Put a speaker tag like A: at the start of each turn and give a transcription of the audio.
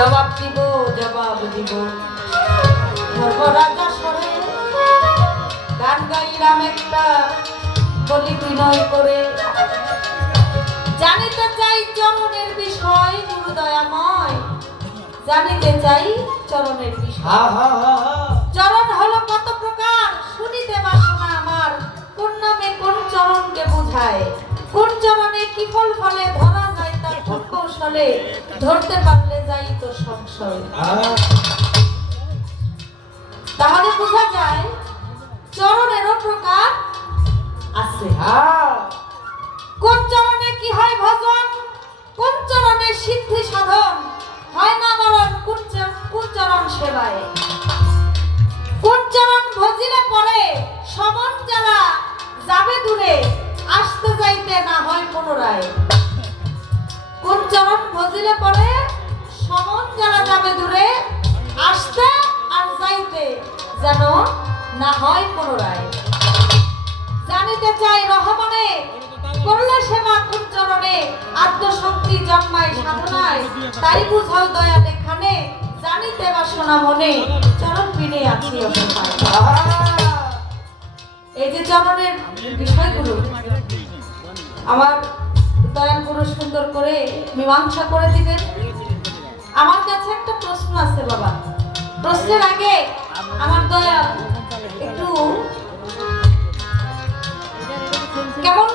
A: জবাব দিব জবাব দিব। ধর্মরাজা সরে গান গাইলাম একটা বলি বিনয় করে। জানিতে চাই চরণের বিষয় গুরু দয়াময় জানিতে চাই চরণের বিষয়। চরণ হলো কত প্রকার শুনিতে বাসনা আমার। কোন নামে কোন চরণকে বুঝায়? কোন চরণে কি ফল ফলে ধরা কৌশলে ধরতে পারলে যাই তো সংশয়। তাহলে বোঝা যায় চরণেরও প্রকার আছে।
B: হ্যাঁ।
A: কোন চরণে কি হয় ভজন? ভজিলে পরে সমন জ্বালা যাবে দূরে, আসতে আর যাইতে যেন না হয় পুনরায়। জানিতে চাই রহমানে, করলে সেবা কোন চরণে, আত্মশক্তি জন্মায় সাধনায় তাই বুঝাও দয়া দেখানে জানিতে বাসনা মনে, চরণ পিনে আছি এই যে চরণের বিষয়গুলো, আমার সুন্দর করে মীমাংসা করে দিবেন? আমার কাছে একটা প্রশ্ন আছে বাবা। প্রশ্নের আগে আমার দয়া একটু কেমন